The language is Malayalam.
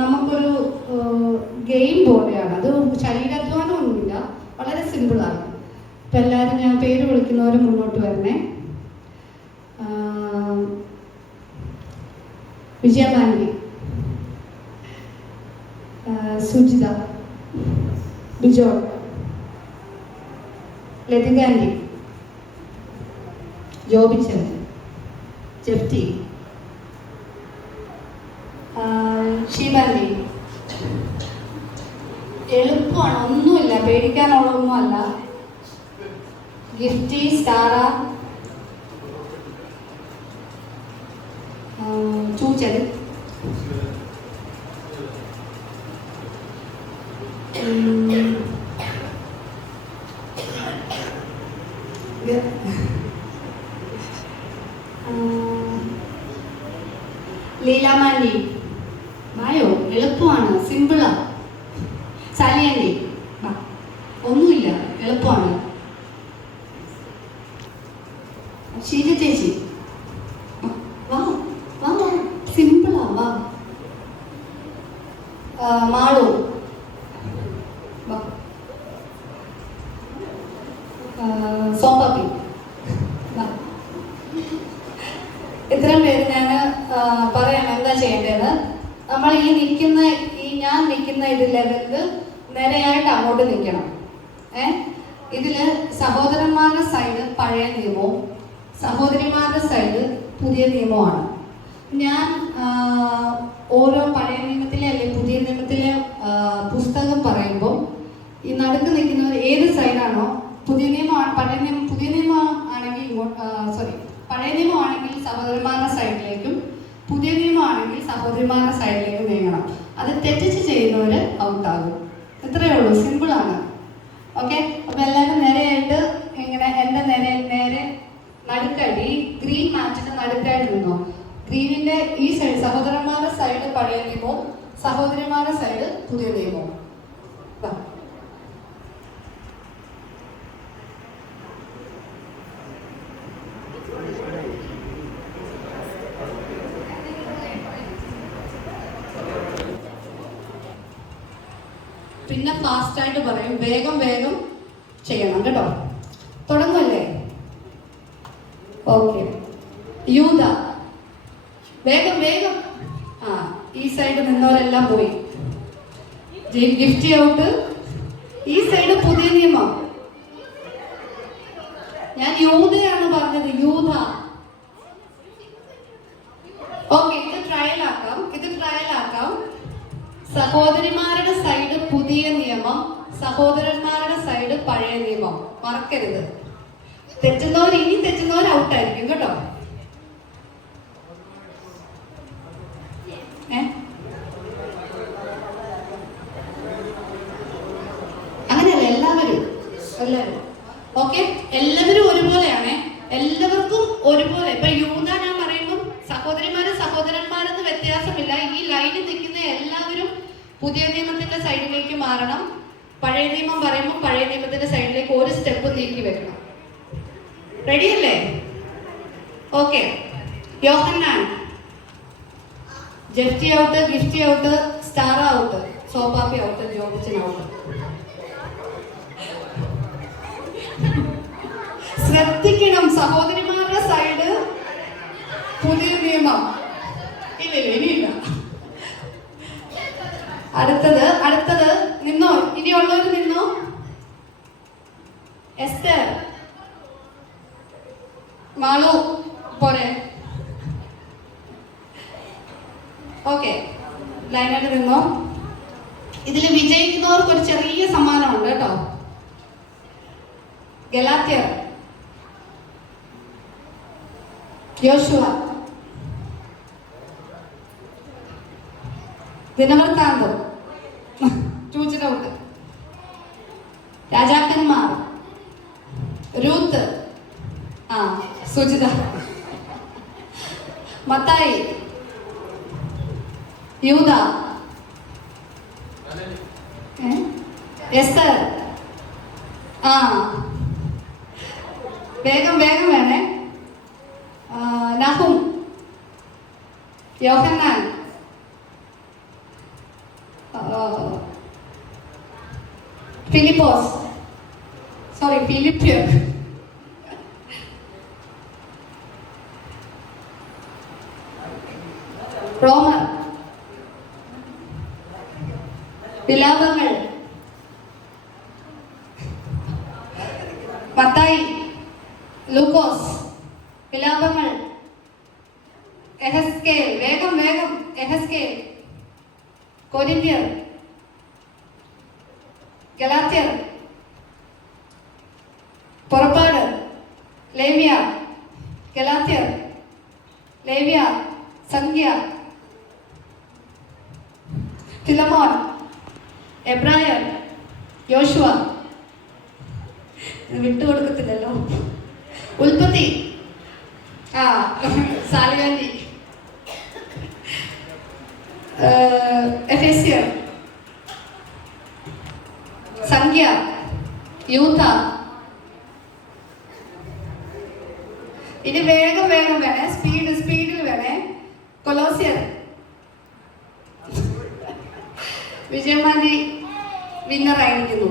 നമുക്കൊരു ഗെയിം പോലെയാണ്. അത് ശരീരാധ്വാനമൊന്നുമില്ല, വളരെ സിമ്പിളാണ്. ഇപ്പം എല്ലാവരും ഞാൻ പേര് വിളിക്കുന്നവരും മുന്നോട്ട് വരണേ. വിജയമാൻഡി, സുജിത, ബിജോൾ, ലതികാൻഡി, ജോബിച്ചൻ, ജെഫ്റ്റി, ഷീബാൻഡി. എളുപ്പമാണ്, ഒന്നുമില്ല, പേടിക്കാനുള്ളതൊന്നുമല്ല. ഗിഫ്റ്റി, സ്റ്റാറ, ചൂച്ചൻ, ലീലാമാൻഡി. വായോ, എളുപ്പമാണ്, സിമ്പിളാ. സാലിയാൻഡി, ഒന്നുമില്ല, എളുപ്പമാണ്. ഷീജ ചേച്ചി, വാ വാ വാ, സിമ്പിളാ, വാ. മാളു, വാ. സോപ്പാപ്പി, വാ. ഇത്രയും പേര് ഞാൻ പറയാം എന്താ ചെയ്യേണ്ടത്. നമ്മൾ ഞാൻ നിൽക്കുന്ന ഇത് ലെവലിൽ നേരെയായിട്ട് അങ്ങോട്ട് നിൽക്കണം. ഇതില് സഹോദരന്മാരുടെ സൈഡ് പഴയ നിയമവും സഹോദരിമാരുടെ സൈഡ് പുതിയ നിയമമാണ്. ഞാൻ ഓരോ പഴയ നിയമത്തിലെ അല്ലെങ്കിൽ പുതിയ നിയമത്തിലെ പുസ്തകം പറയുമ്പോൾ ഈ നടുക്ക് നിൽക്കുന്നവർ ഏത് സൈഡാണോ, പുതിയ നിയമമാണ്, പുതിയ നിയമം ആണെങ്കിൽ പഴയ നിയമമാണെങ്കിൽ സഹോദരന്മാരുടെ സൈഡിലേക്കും പുതിയ നിയമമാണെങ്കിൽ സഹോദരിമാരുടെ സൈഡിലേക്കും നീങ്ങണം. അത് തെറ്റിച്ച് ചെയ്യുന്നവർ ഔട്ടാകും. ഇത്രയേ ഉള്ളൂ, സിമ്പിളാണ്. ഓക്കെ, അപ്പം എല്ലാവരും നേരെയായിട്ട് ഇങ്ങനെ എൻ്റെ നേരെ നടുക്കടി ഗ്രീൻ മാറ്റിന്റെ നടുക്കായിട്ട് നിന്നോ. ഗ്രീനിന്റെ ഈ സൈഡ് സഹോദരന്മാരുടെ സൈഡ് പഴയ നിയമവും സഹോദരിമാരുടെ സൈഡ് പുതിയ നിയമവും. പിന്നെ ഫാസ്റ്റായിട്ട് പറയും, വേഗം ചെയ്യണം കേട്ടോ. തുടങ്ങുമല്ലേ? ഓക്കെ. യൂത, വേഗം. ഈ സൈഡ് നിന്നവരെല്ലാം പോയി. Gift out. ഈ സൈഡ് പുതിയ നിയമം. ഞാൻ യൂതയാണ് പറഞ്ഞത്, യൂത. ഓക്കെ, ഇത് ട്രയൽ ആക്കാം. സഹോദരിമാരുടെ സൈഡ് പുതിയ നിയമം, സഹോദരന്മാരുടെ സൈഡ് പഴയ നിയമം. മറക്കരുത്. തെറ്റുന്നവർ ഔട്ടായിരിക്കും കേട്ടോ. അങ്ങനെയല്ല, എല്ലാവരും. ഓക്കെ, എല്ലാവരും ഒരുപോലെയാണ്. എല്ലാവർക്കും ഒരുപോലെ. ഇപ്പൊ യൂത ഞാൻ പറയുമ്പോൾ സഹോദരന്മാരെന്ന് വ്യത്യാസമില്ല. ഈ ലൈനിൽ നിൽക്കുന്ന എല്ലാവരും പുതിയ നിയമത്തിന്റെ സൈഡിലേക്ക് മാറണം. പഴയ നിയമം പറയുമ്പോൾ പഴയ നിയമത്തിന്റെ സൈഡിലേക്ക് ഒരു സ്റ്റെപ്പ് നീക്കി വെക്കണം. റെഡിയല്ലേ? Okay. Yohannan, Jefty out, Gifty out, star out, Soppappi out, Jobichan out. ശ്രദ്ധിക്കണം, സഹോദരിമാരുടെ സൈഡ് പുതിയ നിയമം. ഇനിയില്ല. അടുത്തത് നിന്നോ, ഇനിയുള്ളവർ നിന്നോ. എസ്റ്റർ, മാളു പോരെ. ഓക്കെ, ലൈനായിട്ട് നിന്നോ. ഇതിൽ വിജയിക്കുന്നവർക്ക് ഒരു ചെറിയ സമ്മാനമുണ്ട് കേട്ടോ. ഗലാത്യർ, യോശുവ, ദിനവൃത്താന്തം, ചൂച്ചിടൗട്ട്, രാജാക്കന്മാർ, രൂത്ത്, സുജിത, മത്തായി, യൂദ, എസ്തർ. വേഗം വേണേ. നഹും, യോഹന്നാൻ, ഫിലിപ്പോസ്, സോറി ഫിലിപ്പിയർ, റോമർ, വിലാപങ്ങൾ, മത്തായി, ലൂക്കോസ്, വിലാപങ്ങൾ, എഹെസ്കേൽ, വേഗം വേഗം, എഹെസ്കേൽ, കൊരിന്ത്യർ, ഗലാത്യർ, പുറപ്പാട്, ലേവ്യ, ഗലാത്യർ, ലേവ്യ, സംഖ്യ, ഫിലമോൻ, എബ്രായർ, യോശുവ, വിട്ടുകൊടുക്കത്തില്ലല്ലോ, ഉൽപ്പത്തി, സാലിയാൻഡി, എഫേസ്യർ, സംഖ്യ, യൂത. ഇനി വേഗം വേഗം വേണേ, സ്പീഡിൽ വേണേ. കൊലോസിയർ, വിജയമാലി വിന്നറായിരിക്കുന്നു.